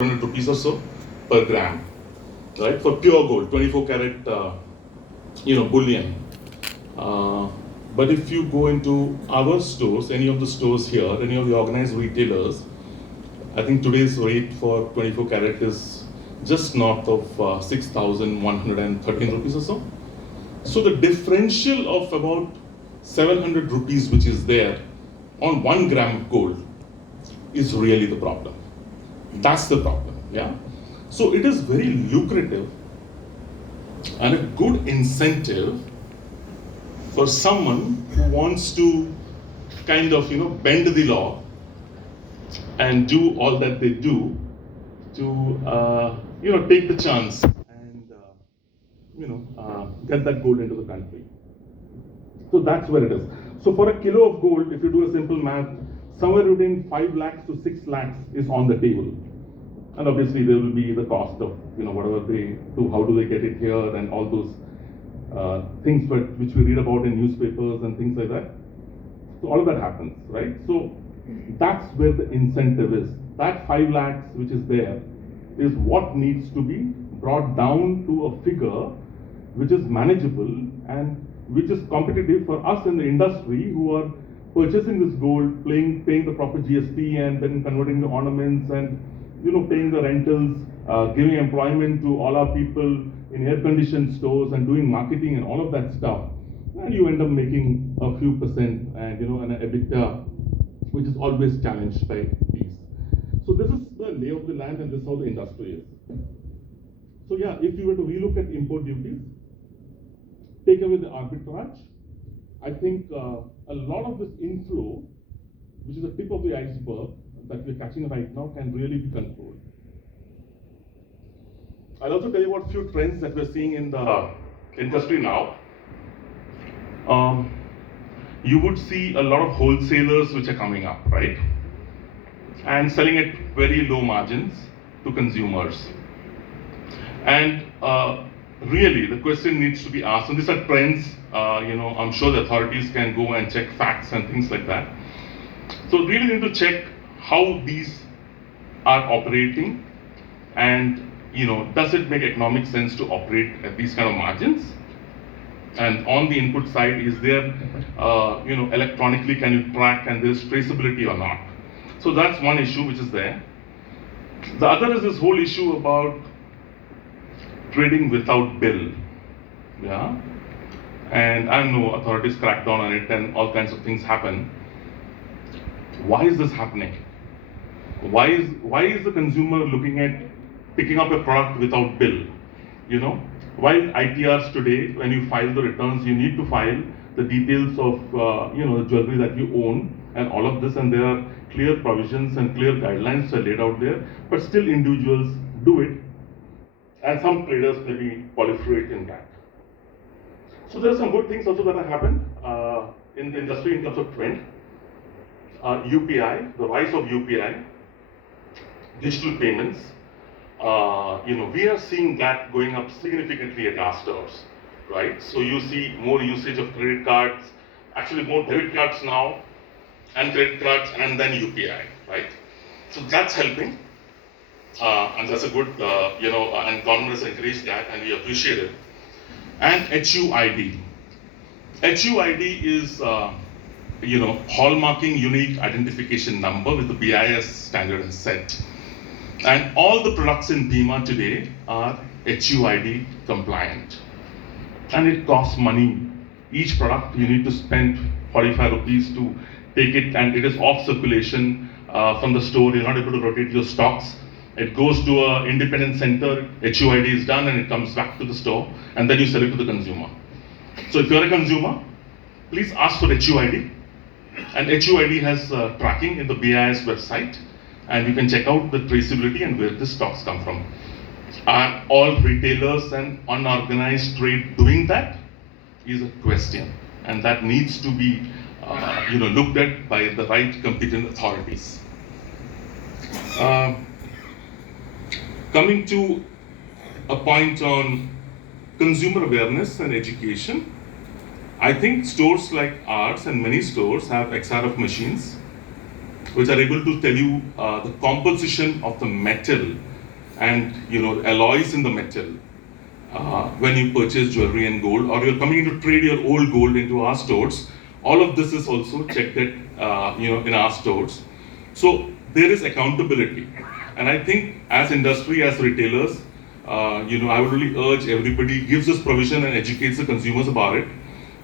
100 rupees or so per gram, right? For pure gold, 24 karat, bullion. Uh, but if you go into our stores, any of the stores here, any of the organized retailers, I think today's rate for 24 karat is just north of 6,113 rupees or so. So the differential of about 700 rupees, which is there on 1 gram of gold, is really the problem. That's the problem, yeah? So it is very lucrative and a good incentive for someone who wants to kind of, bend the law and do all that they do to, take the chance and, get that gold into the country. So that's where it is. So for a kilo of gold, if you do a simple math, somewhere between 5 lakhs to 6 lakhs is on the table. And obviously there will be the cost of, whatever they do, how do they get it here and all those things which we read about in newspapers and things like that. So all of that happens, right? So that's where the incentive is. That 5 lakhs which is there is what needs to be brought down to a figure which is manageable and which is competitive for us in the industry who are purchasing this gold, paying the proper GST and then converting the ornaments and paying the rentals, giving employment to all our people in air-conditioned stores and doing marketing and all of that stuff. And you end up making a few percent and an EBITDA which is always challenged by these. So this is the lay of the land and this is how the industry is. So yeah, if you were to relook at import duties, take away the arbitrage, I think a lot of this inflow, which is the tip of the iceberg that we're catching right now, can really be controlled. I'll also tell you about a few trends that we're seeing in the industry now. You would see a lot of wholesalers which are coming up, right? And selling at very low margins to consumers. And really, the question needs to be asked, and these are trends, I'm sure the authorities can go and check facts and things like that. So really need to check how these are operating and, does it make economic sense to operate at these kind of margins? And on the input side, is there, electronically can you track and there's traceability or not? So that's one issue which is there. The other is this whole issue about trading without bill, yeah? And I know authorities crack down on it and all kinds of things happen. Why is this happening? Why is the consumer looking at picking up a product without bill? While ITRs today, when you file the returns, you need to file the details of the jewelry that you own and all of this, and there are clear provisions and clear guidelines are laid out there, but still individuals do it, and some traders maybe proliferate in that. So there are some good things also that have happened in the industry in terms of trend. UPI, the rise of UPI, digital payments, we are seeing that going up significantly at our stores, right? So you see more usage of credit cards, actually more debit cards now, and credit cards, and then UPI, right? So that's helping, and that's a good, and government has encouraged that, and we appreciate it. And HUID. HUID is, hallmarking unique identification number with the BIS standard and set. And all the products in Bhima today are HUID compliant. And it costs money. Each product you need to spend 45 rupees to take it, and it is off circulation from the store. You're not able to rotate your stocks. It goes to an independent center, HUID is done, and it comes back to the store, and then you sell it to the consumer. So if you're a consumer, please ask for HUID. And HUID has tracking in the BIS website, and you can check out the traceability and where the stocks come from. Are all retailers and unorganized trade doing that? Is a question, and that needs to be looked at by the right competent authorities. Coming to a point on consumer awareness and education, I think stores like ours and many stores have XRF machines which are able to tell you the composition of the metal and alloys in the metal when you purchase jewelry and gold, or you're coming to trade your old gold into our stores. All of this is also checked at in our stores. So there is accountability, and I think as industry, as retailers, I would really urge everybody gives this provision and educates the consumers about it.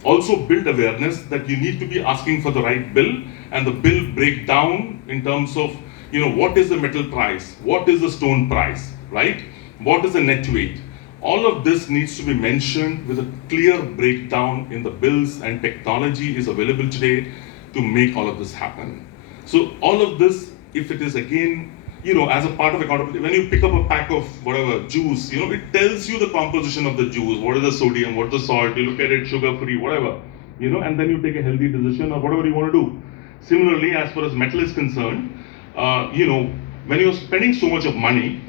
Also build awareness that you need to be asking for the right bill, and the bill breakdown in terms of what is the metal price, what is the stone price, right? What is the net weight? All of this needs to be mentioned with a clear breakdown in the bills, and technology is available today to make all of this happen. So all of this, if it is again, as a part of accountability, when you pick up a pack of whatever juice, it tells you the composition of the juice, what is the sodium, what is the salt, you look at it, sugar-free, whatever, and then you take a healthy decision or whatever you want to do. Similarly, as far as metal is concerned, when you're spending so much of money,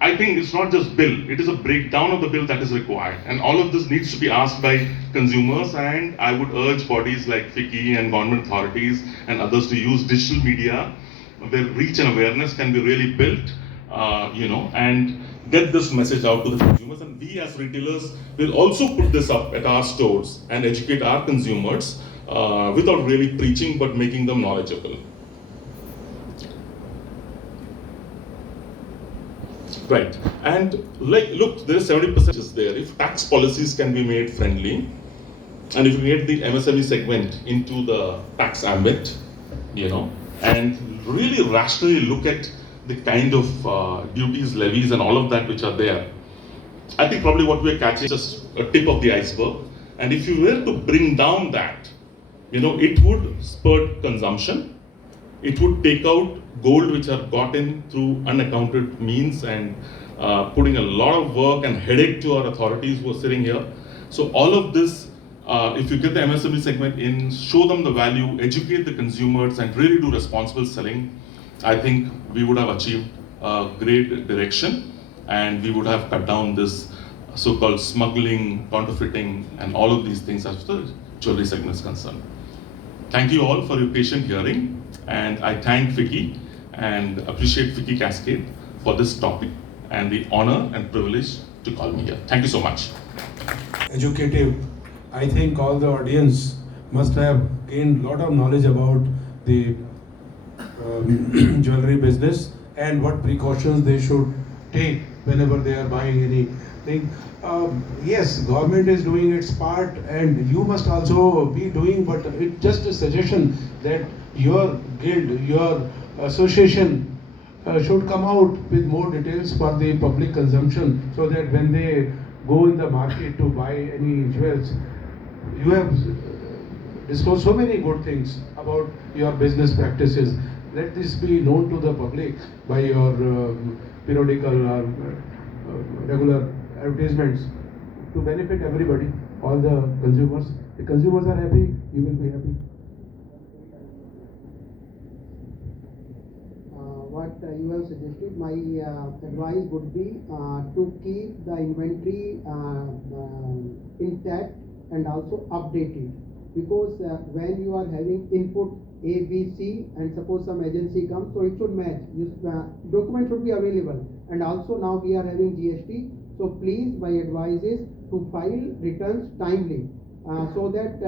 I think it's not just bill, it is a breakdown of the bill that is required. And all of this needs to be asked by consumers, and I would urge bodies like FICCI and government authorities and others to use digital media where reach and awareness can be really built, and get this message out to the consumers. And we as retailers will also put this up at our stores and educate our consumers without really preaching, but making them knowledgeable. Right, and look, there is 70% is there. If tax policies can be made friendly, and if you get the MSME segment into the tax ambit, and really rationally look at the kind of duties, levies, and all of that which are there, I think probably what we're catching is just a tip of the iceberg. And if you were to bring down that, it would spur consumption. It would take out gold which are gotten through unaccounted means, and putting a lot of work and headache to our authorities who are sitting here. So all of this, if you get the MSME segment in, show them the value, educate the consumers, and really do responsible selling, I think we would have achieved a great direction, and we would have cut down this so-called smuggling, counterfeiting, and all of these things as the jewelry segment is concerned. Thank you all for your patient hearing, and I thank FICCI and appreciate FICCI-CASCADE for this topic and the honor and privilege to call me here. Thank you so much. Educative. I think all the audience must have gained a lot of knowledge about the jewelry business and what precautions they should take whenever they are buying anything. Yes, government is doing its part, and you must also be doing, but it's just a suggestion that your guild, your association should come out with more details for the public consumption, so that when they go in the market to buy any jewels, you have disclosed so many good things about your business practices. Let this be known to the public by your periodical or regular advertisements to benefit everybody, all the consumers. The consumers are happy, you will be happy. What you have suggested, my advice would be to keep the inventory intact and also updated, because when you are having input A, B, C, and suppose some agency comes, so it should match. Document should be available, and also now we are having GST, so please, my advice is to file returns timely, so that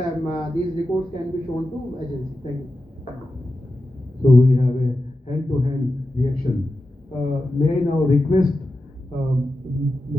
these records can be shown to agency. Thank you. So we have a hand-to-hand reaction. May I now request Mr.